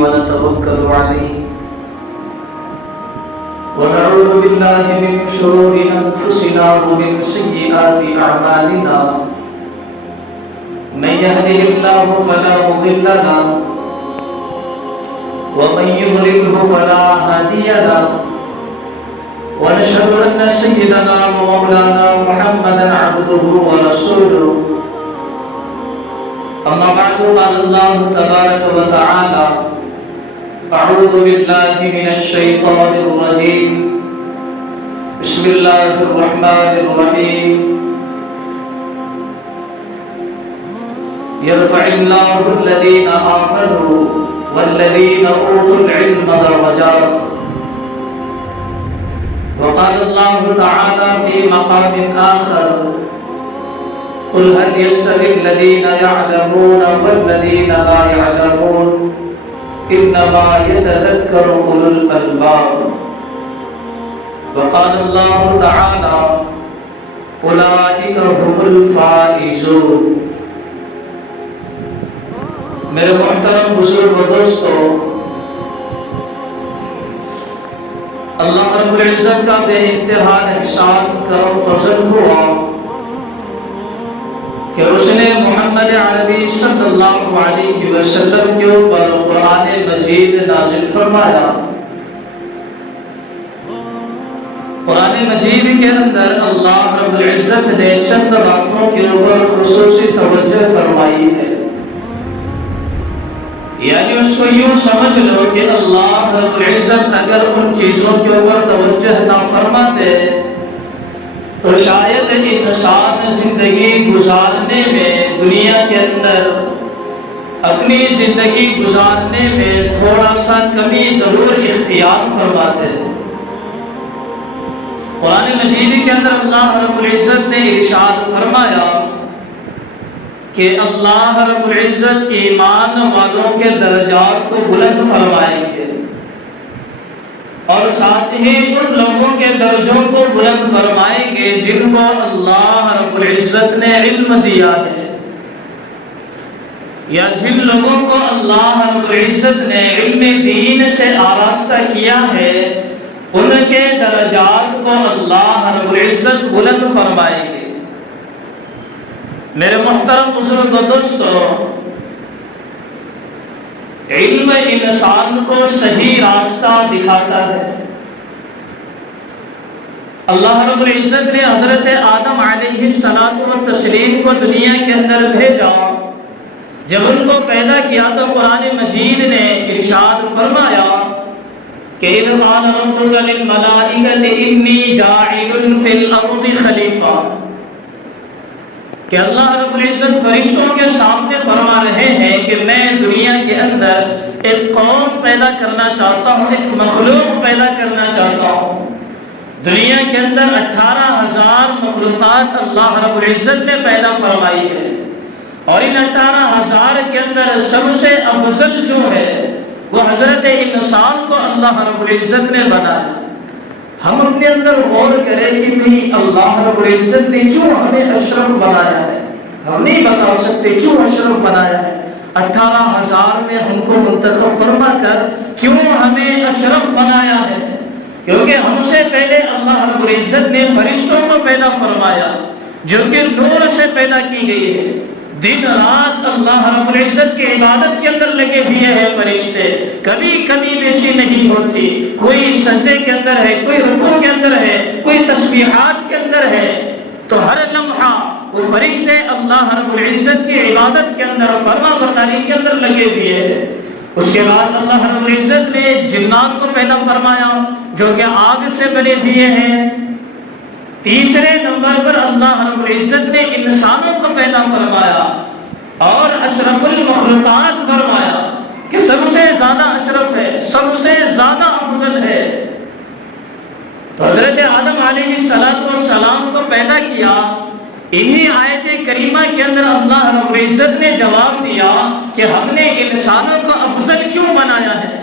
ونتوكل عليه ونعوذ بالله من شرور أنفسنا ومن سيئات أعمالنا من يهده الله فلا مضل له ومن يضلله فلا هادي له ونشهد أن سيدنا ومولانا محمدا عبده ورسوله أما بعد قال الله تبارك وتعالى أعوذ بالله من الشيطان الرجيم بسم الله الرحمن الرحيم يرفع الله الذين آمنوا والذين أوتوا العلم درجات وقال الله تعالى في مقام آخر قل هل يستوي الذين يعلمون والذين لا يعلمون إنما يتذكر أولو الألباب وقال الله تعالى أولئك هم الفائزون میرے محترم بزرگ و دوستو، اللہ رب العزت کا بے انتہا احسان کرم فضل ہوا کہ اس نے محمد عربی صلی اللہ علیہ وسلم کے اوپر قرآن مجید نازل فرمایا۔ قرآن مجید کے اندر اللہ رب العزت نے چند باتوں کے اوپر خصوصی توجہ فرمائی ہے، یعنی اس کو یوں سمجھ لو کہ اللہ رب العزت اگر ان چیزوں کے اوپر توجہ نہ فرماتے تو شاید انسان زندگی گزارنے میں، دنیا کے اندر اپنی زندگی گزارنے میں تھوڑا سا کمی ضرور اختیار فرماتے۔ قرآن مجید کے اندر اللہ رب العزت نے ارشاد فرمایا کہ اللہ رب العزت ایمان والوں کے درجات کو بلند فرمائیں گے اور ساتھ ہی ان لوگوں کے درجوں کو بلند فرمائیں گے جن کو اللہ رب العزت نے علم دیا ہے، یا جن لوگوں کو اللہ رب العزت نے علم دین سے آراستہ کیا ہے، ان کے درجات کو اللہ رب العزت بلند فرمائیں گے۔ میرے محترم بزرگ و دوستو، علم انسان کو صحیح راستہ دکھاتا ہے۔ اللہ رب العزت نے حضرت آدم علیہ السلام کو دنیا کے اندر بھیجا۔ جب ان کو پیدا کیا تو قرآن مجید نے ارشاد فرمایا کہ اِذْ قَالَ رَبُّكَ لِلْمَلَائِكَةِ إِنِّي جَاعِلٌ فِي الْأَرْضِ خَلِيفَةً، کہ اللہ رب العزت فرشتوں کے سامنے فرما رہے ہیں کہ میں دنیا کے اندر ایک قوم پیدا کرنا چاہتا ہوں، ایک مخلوق پیدا کرنا چاہتا ہوں۔ دنیا کے اندر 18,000 مخلوقات اللہ رب العزت نے پیدا فرمائی ہے، اور ان 18,000 کے اندر سب سے افضل جو ہے وہ حضرت انسان کو اللہ رب العزت نے بنایا۔ ہم اپنے اندر غور کریں کہ بھئی اللہ رب العزت نے کیوں ہمیں اشرف بنایا ہے؟ ہم نہیں بتا سکتے کیوں اشرف بنایا ہے۔ 18,000 میں ہم کو منتخب فرما کر کیوں ہمیں اشرف بنایا ہے؟ کیونکہ ہم سے پہلے اللہ رب العزت نے فرشتوں کو پیدا فرمایا جو کہ نور سے پیدا کی گئی ہے۔ دن رات اللہ رب العزت کی عبادت کے اندر لگے ہوئے ہیں فرشتے، کبھی کبھی بیشی نہیں ہوتی، کوئی سجدے کے اندر ہے، کوئی رکوع کے اندر ہے، کوئی تسبیحات کے اندر ہے، تو ہر لمحہ وہ فرشتے اللہ رب العزت کی عبادت کے اندر، فرما برداری کے اندر لگے ہوئے ہیں۔ اس کے بعد اللہ رب العزت نے جنات کو پیدا فرمایا جو کہ آگ سے بنے ہوئے ہیں۔ تیسرے نمبر پر اللہ رب العزت نے انسانوں کو پیدا فرمایا اور اشرف المخلوقات فرمایا کہ سب سے زیادہ اشرف ہے، سب سے زیادہ افضل ہے۔ تو حضرت آدم علیہ السلام کو پیدا کیا۔ انہی آیت کریمہ کے اندر اللہ رب العزت نے جواب دیا کہ ہم نے انسانوں کو افضل کیوں بنایا ہے۔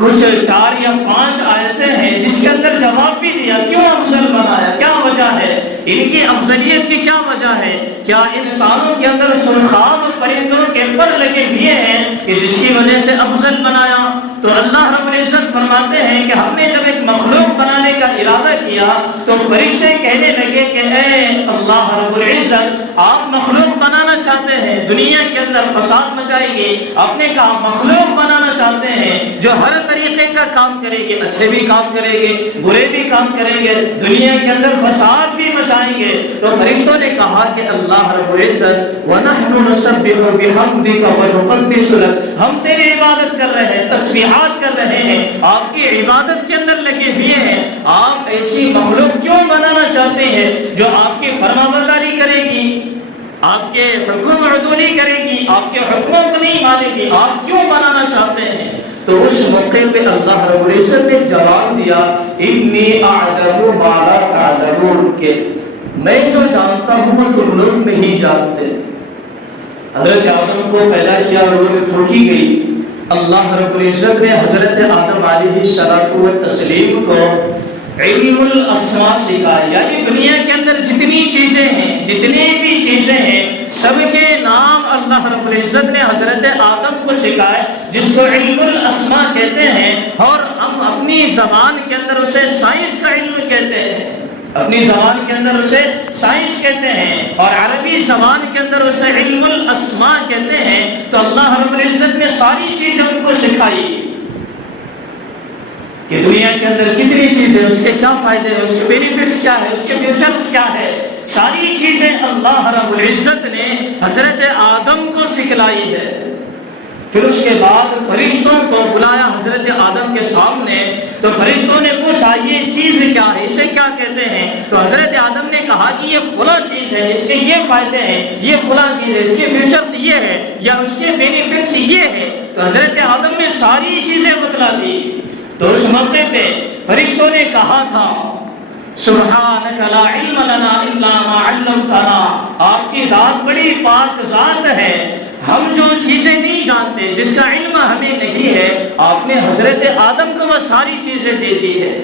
کچھ 4 یا 5 آیتیں ہیں جس کے اندر جواب بھی دیا کیوں افضل بنایا، کیا وجہ ہے ان کی افضل افضلیت کی کیا وجہ ہے؟ کیا انسانوں کے اندر سرخاب پرندوں کے پر لگے ہوئے ہیں کہ جس کی وجہ سے افضل بنایا؟ تو اللہ رب العزت فرماتے ہیں کہ ہم نے جب ایک مخلوق بنانے کا ارادہ کیا تو فرشتے کہنے لگے کہ اے اللہ رب العزت، آپ مخلوق بنانا چاہتے ہیں، دنیا کے اندر فساد مچائیں گے، آپ نے کہا مخلوق بنانا چاہتے ہیں جو ہر طریقے کا کام کرے گے، اچھے بھی کام کریں گے، برے بھی کام کریں گے، دنیا کے اندر فساد بھی مچائیں گے۔ تو فرشتوں نے کہا کہ اللہ رب العزت وَنَحْنُ نُسَبِّحُ بِحَمْدِكَ وَنُقَدِّسُ لَكَ، ہم تیری عبادت کر رہے ہیں، تسبیحات کر رہے ہیں، آپ کی عبادت کے اندر لگے ہوئے ہیں، آپ ایسی مخلوق کیوں بنانا چاہتے ہیں جو آپ کی فرمانبرداری کرے گی، آپ کے حکم عدولی کرے گی، آپ کے حکموں کو نہیں مانے گی، آپ کیوں بنانا چاہتے ہیں؟ تو اس موقع پہ اللہ رب العزت نے جواب دیا انی اعلم ما لا تعلمون، کہ میں جو جانتا ہوں وہ تم لوگ نہیں جانتے۔ حضرت آدم کو پیدا کیا، روح پھونکی گئی، اللہ رب العزت نے حضرت آدم علیہ السلام کو علم الاسماء سکھایا، یعنی دنیا کے اندر جتنی چیزیں ہیں، جتنی بھی چیزیں ہیں، سب کے نام اللہ رب العزت نے حضرت آدم کو سکھائے، جس کو علم الاسماء کہتے ہیں، اور ہم اپنی زبان کے اندر اسے سائنس کا علم کہتے ہیں، اپنی زبان کے اندر اسے سائنس کہتے ہیں، اور عربی زبان کے اندر اسے علم الاسماء کہتے ہیں۔ تو اللہ رب العزت نے ساری چیزیں ان کو سکھائی کہ دنیا کے اندر کتنی چیزیں، اس کے کیا فائدے ہیں، اس کے بینیفٹس کیا ہے، اس کے فیوچرز کیا ہے، ساری چیزیں اللہ رب العزت نے حضرت آدم کو سکھلائی ہے۔ پھر اس کے بعد فرشتوں کو بلایا حضرت آدم کے سامنے، تو فرشتوں نے پوچھا یہ چیز کیا ہے، اسے کیا کہتے ہیں؟ تو حضرت آدم نے کہا کہ یہ فلاں چیز ہے، اس کے یہ فائدے ہیں، یہ فلاں چیز ہے، اس کے فیوچرز یہ ہے، یا اس کے بینیفٹس یہ ہے۔ تو حضرت آدم نے ساری چیزیں بتلا دی۔ تو اس موقع پہ فرشتوں نے کہا تھا سبحانک لا علم لنا الا ما علمتنا، آپ کی ذات بڑی پاک ذات ہے، ہم جو چیزیں نہیں جانتے، جس کا علم ہمیں نہیں ہے، آپ نے حضرت آدم کو وہ ساری چیزیں دے دی ہے۔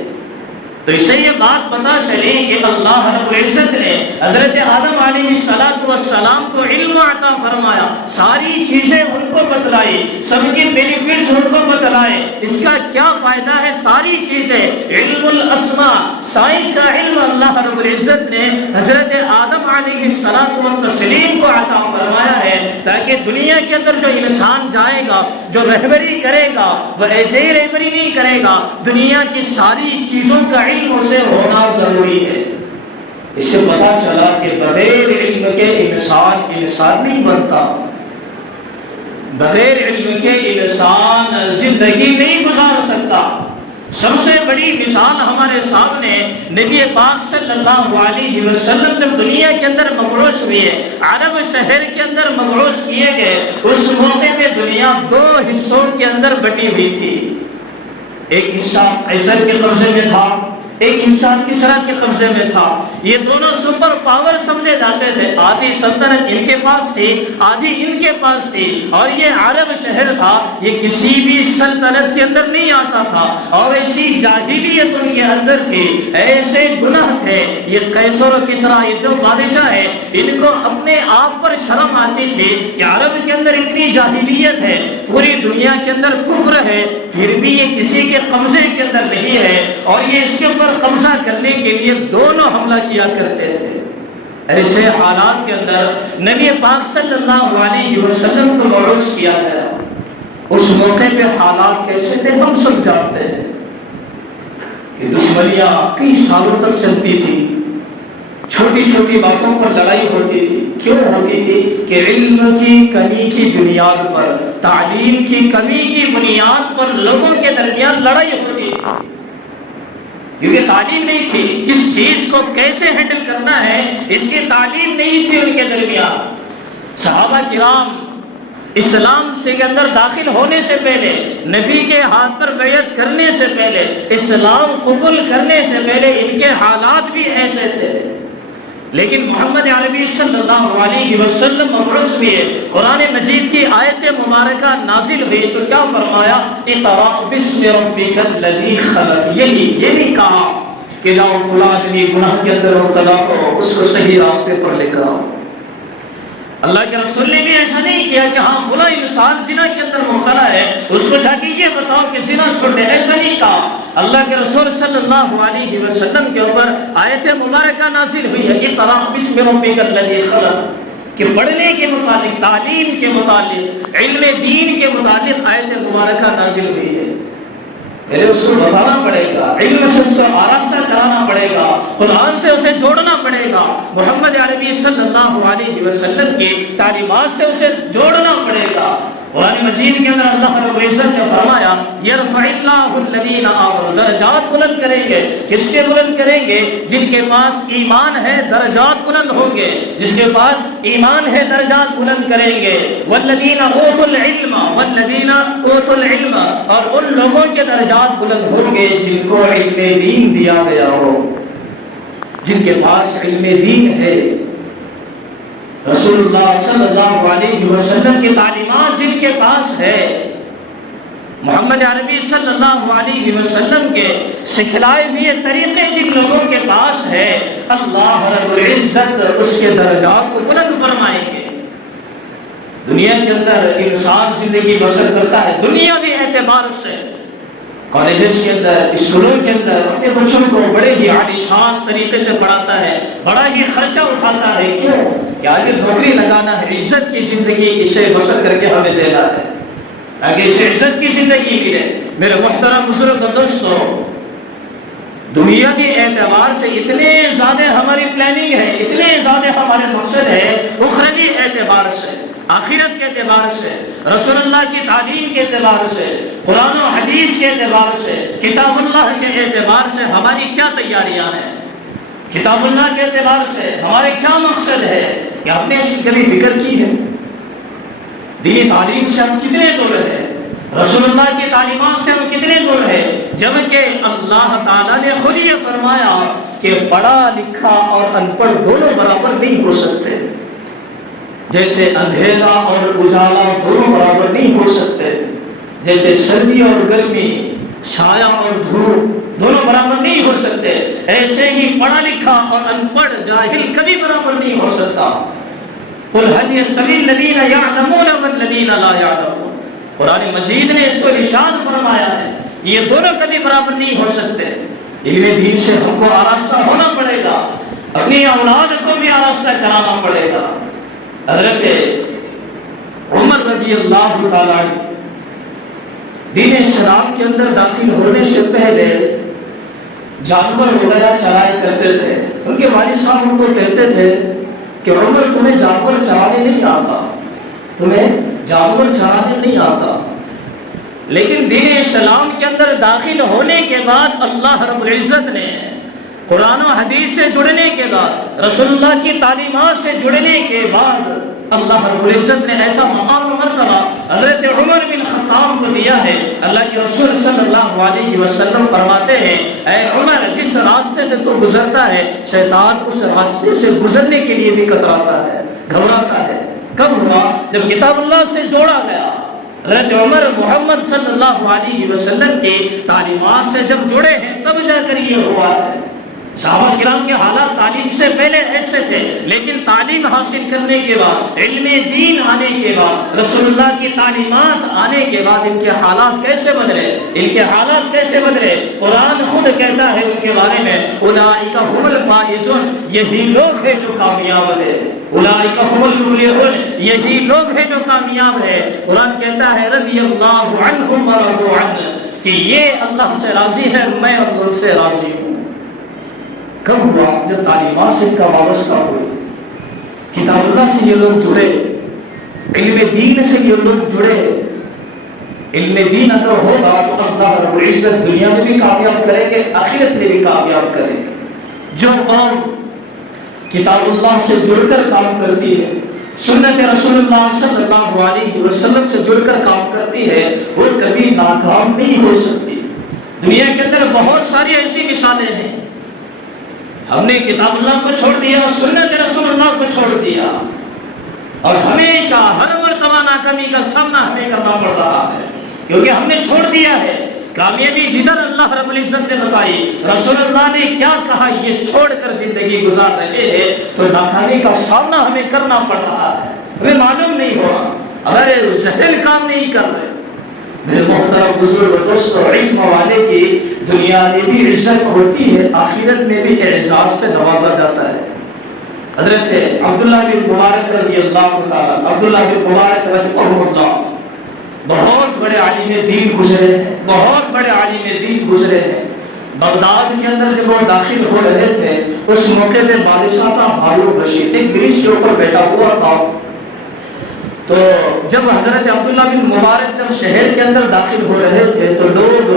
تو اس سے یہ بات پتہ چلی کہ اللہ رب العزت نے حضرت آدم علیہ السلام کو علم عطا فرمایا، ساری چیزیں ان کو بتلائی، سب کے بینیفٹس ان کو بتلائے، اس کا کیا فائدہ ہے، ساری چیزیں، علم الاسماء، سائنس کا علم اللہ رب العزت نے حضرت آدم علیہ السلام کو عطا فرمایا ہے، تاکہ دنیا کے اندر جو انسان جائے گا، جو رہبری کرے گا، وہ ایسے ہی رہبری نہیں کرے گا، دنیا کی ساری چیزوں کا علم اسے ہونا ضروری ہے۔ اس سے پتا چلا کہ بغیر علم کے انسان نہیں بنتا، بغیر علم کے انسان زندگی نہیں گزار سکتا۔ سب سے بڑی مثال ہمارے سامنے نبی پاک صلی اللہ علیہ وسلم جب دنیا کے اندر مبعوث ہوئے، عرب شہر کے اندر مبعوث کیے گئے، اس موقع پہ دنیا دو حصوں کے اندر بٹی ہوئی تھی، ایک حصہ قیصر کے قبضے میں تھا، ایک حصہ کسریٰ کے قبضے میں تھا۔ یہ دونوں سپر پاور سمجھے جاتے تھے، آدھی سلطنت ان کے پاس تھی، آدھی ان کے پاس تھی، اور یہ عرب شہر تھا، یہ کسی بھی سلطنت کے اندر نہیں آتا تھا، اور ایسی جاہلیت ان کے اندر تھی، ایسے گناہ تھے۔ یہ قیصر و کسریٰ، یہ جو بادشاہ ہے، ان کو اپنے آپ پر شرم آتی تھی کہ عرب کے اندر اتنی جاہلیت ہے، پوری دنیا کے اندر کفر ہے، پھر بھی یہ کسی کے قبضے کے اندر نہیں ہے، اور یہ اس کے اوپر قبضہ کرنے کے لیے دونوں حملہ کیا کرتے تھے۔ ایسے حالات کے اندر نبی پاک صلی اللہ علیہ وسلم کو مبعوث کیا گیا۔ اس موقع پہ حالات کیسے تھے ہم سب جانتے ہیں کہ دشمنیاں کئی سالوں تک چلتی تھی، چھوٹی چھوٹی باتوں پر لڑائی ہوتی تھی۔ کیوں ہوتی تھی؟ کہ علم کی کمی کی بنیاد پر، تعلیم کی کمی کی بنیاد پر لوگوں کے درمیان لڑائی ہوتی تھی، کیونکہ تعلیم نہیں تھی، کس چیز کو کیسے ہینڈل کرنا ہے اس کی تعلیم نہیں تھی ان کے درمیان۔ صحابہ کرام اسلام سے اندر داخل ہونے سے پہلے، نبی کے ہاتھ پر بیعت کرنے سے پہلے، اسلام قبول کرنے سے پہلے ان کے حالات بھی ایسے تھے، لیکن محمد عربی صلی اللہ علیہ وسلم مبعوث ہوئے، قرآن مجید کی آیت مبارکہ نازل ہوئی تو کیا فرمایا؟ اقرأ باسم ربک الذی خلق، یہ نہیں کہا کہ جاؤ فلاں آدمی گناہ کے اندر مبتلا ہو، اس کو صحیح راستے پر لے کر آؤ۔ اللہ کے رسول نے بھی ایسا نہیں کیا کہ ہاں فلاں انسان زنا کے اندر مبتلا ہے، اس کو جا کے یہ بتاؤ کہ زنا چھوڑ دے، ایسا نہیں کہا۔ اللہ کے رسول صلی اللہ علیہ وسلم کے اوپر آیت مبارکہ نازل ہوئی ہے، اقرأ بسم ربک الذی خلق، کہ پڑھنے کے متعلق، تعلیم کے متعلق، علم دین کے متعلق آیت مبارکہ نازل ہوئی ہے۔ پہلے اس کو بتانا پڑے گا، علم سے اس کو آراستہ کرانا پڑے گا، قرآن سے اسے جوڑنا پڑے گا، محمد عربی صلی اللہ علیہ وسلم کی تعلیمات سے اسے جوڑنا پڑے گا۔ قرآن مجید کے اندر اللہ رب العزت نے فرمایا یرفع اللہ الذین آمنوا، درجات بلند کریں گے، کس کے بلند کریں گے؟ جن کے پاس ایمان ہے درجات بلند ہوں گے، جس کے پاس ایمان ہے درجات بلند کریں گے۔ والذین اوتوا العلم، والذین اوتوا العلم، اور ان لوگوں کے درجات بلند ہوں گے جن کو علم دین دیا گیا ہو، جن کے پاس علم دین ہے، رسول اللہ صلی اللہ علیہ وسلم کی تعلیمات جن کے پاس ہے، محمد عربی صلی اللہ علیہ وسلم کے سکھلائے ہوئے طریقے جن لوگوں کے پاس ہے، اللہ رب العزت اس کے درجات کو بلند فرمائیں گے۔ دنیا کے اندر انسان زندگی بسر کرتا ہے دنیاوی اعتبار سے، کالجز کے اندر، اسکولوں کے اندر اپنے بچوں کو بڑے ہی عالیشان طریقے سے پڑھاتا ہے، بڑا ہی خرچہ اٹھاتا ہے، کیوں کہ آگے نوکری لگانا ہے، عزت کی زندگی اسے بسر کر کے ہمیں دینا ہے، آگے اسے عزت کی زندگی ملے۔ میرے محترم بزرگ اور دوستو، دنیاوی اعتبار سے اتنے زیادہ ہماری پلاننگ ہے، اتنے زیادہ ہمارے مقصد ہے، اخروی اعتبار سے، آخرت کے اعتبار سے، رسول اللہ کی تعلیم کے اعتبار سے، قرآن و حدیث کے اعتبار سے، کتاب اللہ کے اعتبار سے ہماری کیا تیاریاں ہیں؟ کتاب اللہ کے اعتبار سے ہمارے کیا مقصد ہے؟ کہ ہم نے اس کی کبھی فکر کی ہے؟ دینی تعلیم سے ہم کتنے دور ہیں؟ رسول اللہ کی تعلیمات سے ہم کتنے دور ہیں؟ جبکہ اللہ تعالیٰ نے خود یہ فرمایا کہ پڑھا لکھا اور ان پڑھ دونوں برابر نہیں ہو سکتے، جیسے اندھیرا اور اجالا دونوں برابر نہیں ہو سکتے، جیسے سردی اور گرمی، سایہ اور دھوپ دونوں برابر نہیں ہو سکتے، ایسے ہی پڑھا لکھا اور ان پڑھ جاہل کبھی برابر نہیں ہو سکتا۔ قل هل يستوي الذين يعلمون والذين لا يعلمون، قرآن مجید نے اس کو ارشاد فرمایا ہے، یہ دونوں کبھی برابر نہیں ہو سکتے۔ علم دین سے ہم کو آراستہ ہونا پڑے گا، اپنی اولاد کو بھی آراستہ کرانا پڑے گا۔ حضرت عمر رضی اللہ تعالیٰ دین اسلام کے اندر داخل ہونے سے پہلے جانور وغیرہ چرائے کرتے تھے۔ ان کے والد صاحب ان کو کہتے تھے کہ عمر تمہیں جانور چرانے نہیں آتا، تمہیں جانور چرانے نہیں آتا، لیکن دین اسلام کے اندر داخل ہونے کے بعد اللہ رب العزت نے قرآن و حدیث سے جڑنے کے بعد، رسول اللہ کی تعلیمات سے جڑنے کے بعد اللہ رب العزت نے ایسا مقام و مرتبہ حضرت عمر بن خطاب کو دیا ہے۔ اللہ کے رسول صلی اللہ علیہ وسلم فرماتے ہیں اے عمر، جس راستے سے تو گزرتا ہے شیطان اس راستے سے گزرنے کے لیے بھی کتراتا ہے، گھبراتا ہے۔ کب ہوا؟ جب کتاب اللہ سے جوڑا گیا۔ حضرت عمر محمد صلی اللہ علیہ وسلم کی تعلیمات سے جب جڑے ہیں تب جا کر یہ ہوا ہے۔ صحابہ کرام کے حالات تعلیم سے پہلے ایسے تھے، لیکن تعلیم حاصل کرنے کے بعد، علم دین آنے کے بعد، رسول اللہ کی تعلیمات آنے کے بعد ان کے حالات کیسے بدلے، ان کے حالات کیسے بدلے۔ قرآن خود کہتا ہے ان کے بارے میں اولئک هم الفائزون، یہی لوگ ہیں جو کامیاب ہیں، اولئک هم المفلحون، یہی لوگ ہیں جو کامیاب ہیں۔ قرآن کہتا ہے رضی اللہ عنہم ورضوا عنہ، کہ یہ اللہ سے راضی ہے، میں ان سے راضی ہوں۔ کب ہوا؟ جب تعلیمات سے ان کا وابستہ ہوئے، کتاب اللہ سے یہ لوگ جڑے، علم دین سے یہ لوگ جڑے۔ علم دین اگر ہوگا تو اللہ رب العزت دنیا میں بھی کامیاب کریں گے، آخرت میں بھی کامیاب کریں گے۔ جو قوم کتاب اللہ سے جڑ کر کام کرتی ہے، سنت رسول اللہ صلی اللہ علیہ وسلم سے جڑ کر کام کرتی ہے، وہ کبھی ناکام نہیں ہو سکتی۔ دنیا کے اندر بہت ساری ایسی مثالیں ہیں، ہم نے کتاب اللہ کو چھوڑ دیا، سنت رسول اللہ کو چھوڑ دیا، اور ہمیشہ ہر مرتبہ ناکامی کا سامنا ہمیں کرنا پڑ رہا ہے، کیونکہ ہم نے چھوڑ دیا ہے۔ کامیابی جدھر اللہ رب العزت نے بتائی، رسول اللہ نے کیا کہا، یہ چھوڑ کر زندگی گزار رہے ہیں تو ناکامی کا سامنا ہمیں کرنا پڑ رہا ہے، ہمیں معلوم نہیں ہوا، ہمارے ذہن کام نہیں کر رہے۔ میرے محترم بزرگ دوستو، علم والے کی دنیا میں بھی عزت ہوتی ہے، آخرت میں بھی اعزاز سے نوازا جاتا ہے۔ حضرت عبداللہ بن مبارک رضی اللہ تعالیٰ، عبداللہ بن مبارک رحمہ اللہ بہت بڑے عالم دین گزرے ہیں، بہت بڑے عالم دین گزرے ہیں۔ بغداد کے اندر جب وہ داخل ہو رہے تھے اس موقع پہ بادشاہ تھا ہارون رشید، ایک برج کے اوپر بیٹھا ہوا تھا۔ تو جب حضرت عبداللہ بن مبارک جب شہر کے اندر داخل ہو رہے تھے تو لوگ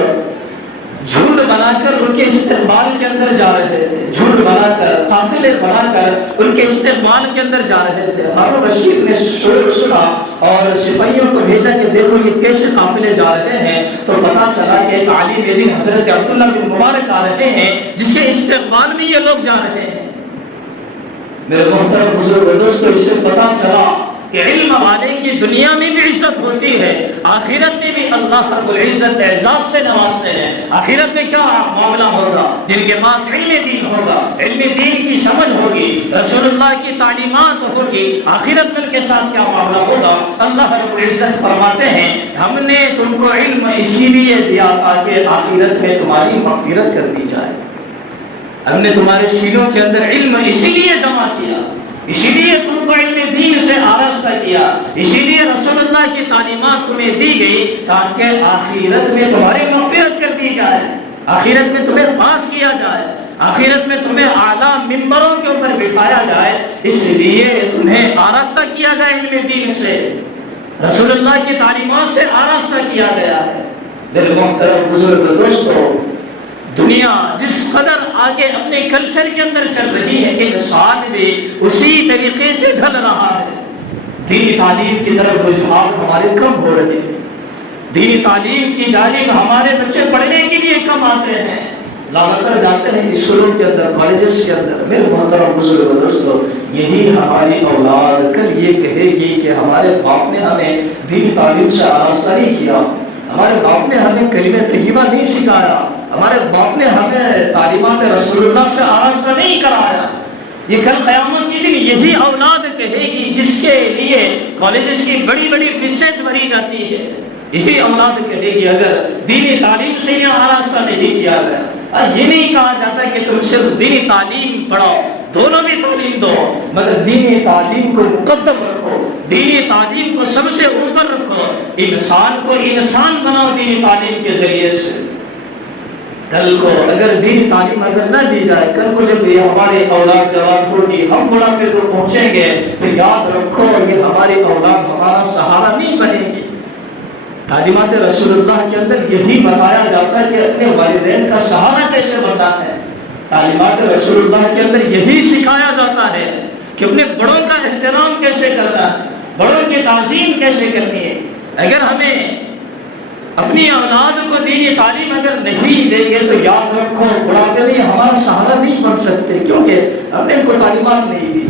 جھنڈ بنا کر ان کے استقبال کے اندر جا رہے تھے، جھنڈ بنا کر، قافلے بنا کر ان کے استقبال کے اندر جا رہے تھے۔ ہارون رشید نے شور سنا اور سپاہیوں کو بھیجا کہ دیکھو یہ کیسے قافلے جا رہے ہیں، تو پتا چلا کہ ایک عالم دین حضرت عبداللہ بن مبارک آ رہے ہیں جس کے استقبال میں یہ لوگ جا رہے ہیں۔ میرے محترم بزرگ دوستو، اس سے پتا چلا کہ علم والے کی دنیا میں بھی عزت ہوتی ہے، آخرت میں بھی اللہ رب العزت اعزاز سے نوازتے ہیں۔ آخرت میں کیا معاملہ ہوگا؟ جن کے پاس علم دین ہوگا، علم دین کی سمجھ ہوگی، رسول اللہ کی تعلیمات ہوگی، آخرت میں ان کے ساتھ کیا معاملہ ہوگا؟ اللہ رب العزت فرماتے ہیں ہم نے تم کو علم اسی لیے دیا تاکہ آخرت میں تمہاری مغفرت کر دی جائے۔ ہم نے تمہارے سینوں کے اندر علم اسی لیے جمع کیا، اسی لیے تم کو علم دین سے آراستہ کیا، اسی لیے رسول اللہ کی تعلیمات تمہیں دی گئی تاکہ آخرت میں تمہاری مغفرت کر دی جائے، آخرت میں تمہیں پاس کیا جائے، آخرت میں تمہیں اعلیٰ ممبروں کے اوپر بٹھایا جائے، اس لیے تمہیں آراستہ کیا جائے، علم دین سے، رسول اللہ کی تعلیمات سے آراستہ کیا گیا ہے۔ میرے محترم بزرگ دوستو، دنیا جس قدر آگے اپنے کلچر کے اندر چل رہی ہے، انسان بھی اسی طریقے سے ڈھل رہا ہے۔ دینی تعلیم کی طرف رجحان ہمارے کم ہو رہے ہیں، دینی تعلیم کی جانب ہمارے بچے پڑھنے کے لیے کم آتے ہیں، زیادہ تر جاتے ہیں اسکولوں کے اندر، کالجز کے اندر۔ میرے محترم بزرگ دوستو، یہی ہماری اولاد کل یہ کہے گی کہ ہمارے باپ نے ہمیں دینی تعلیم سے آراستہ نہیں کیا، ہمارے باپ نے ہمیں کلمہ طیبہ نہیں سکھایا، ہمارے باپ نے ہمیں تعلیمات رسول اللہ سے آراستہ نہیں کرایا۔ یہ کل قیامت کے دن یہی اولاد کہے گی جس کے لیے کالجز کی بڑی بڑی فیسیں بھری جاتی ہے، یہی اولاد کہے گی اگر دینی تعلیم سے یہ آراستہ نہیں کیا گیا۔ یہ نہیں کہا جاتا کہ تم صرف دینی تعلیم پڑھاؤ، دونوں میں تعلیم دو، مگر دینی تعلیم کو مقدم رکھو، دینی تعلیم کو سب سے اوپر رکھو، انسان کو انسان بناؤ دینی تعلیم کے ذریعے سے۔ کل کو اگر دینی تعلیم اگر نہ دی جائے، کل کو جب یہ ہماری اولاد جوان ہوگی، ہم بڑھاپے کو پہنچیں گے تو یاد رکھو یہ ہماری اولاد ہمارا سہارا نہیں بنے گی۔ تعلیمات رسول اللہ کے اندر یہی بتایا جاتا ہے کہ اپنے والدین کا سہارا کیسے بننا ہے، تعلیمات رسول اللہ کے اندر یہی سکھایا جاتا ہے کہ اپنے بڑوں کا احترام کیسے کرنا ہے، بڑوں کی تعظیم کیسے کرنی ہے۔ اگر ہمیں اپنی اولاد کو دینی تعلیم اگر نہیں دیں گے تو یاد رکھو بڑھاپے میں ہمارا سہارا نہیں بن سکتے، کیونکہ ہم نے ان کو تعلیمات نہیں دی،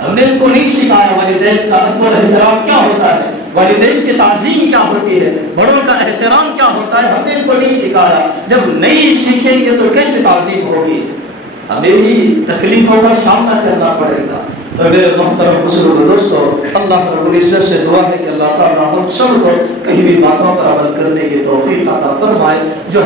ہم نے ان کو نہیں سکھایا والدین کا ادب اور احترام کیا ہوتا ہے، والدین کی تعظیم کیا ہوتی ہے، بڑوں کا احترام کیا ہوتا ہے، ہم نے ان کو نہیں سکھایا۔ جب نہیں سیکھیں گے تو کیسے تعظیم ہوگی؟ ہمیں بھی تکلیفوں کا سامنا کرنا پڑے گا۔ تو میرے محترم بزرگ دوستو، اللہ رب العزت سے دعا ہے کہ اللہ تعالیٰ ہم سب کو کہیں بھی باتوں پر عمل کرنے کی توفیق عطا فرمائے۔ جو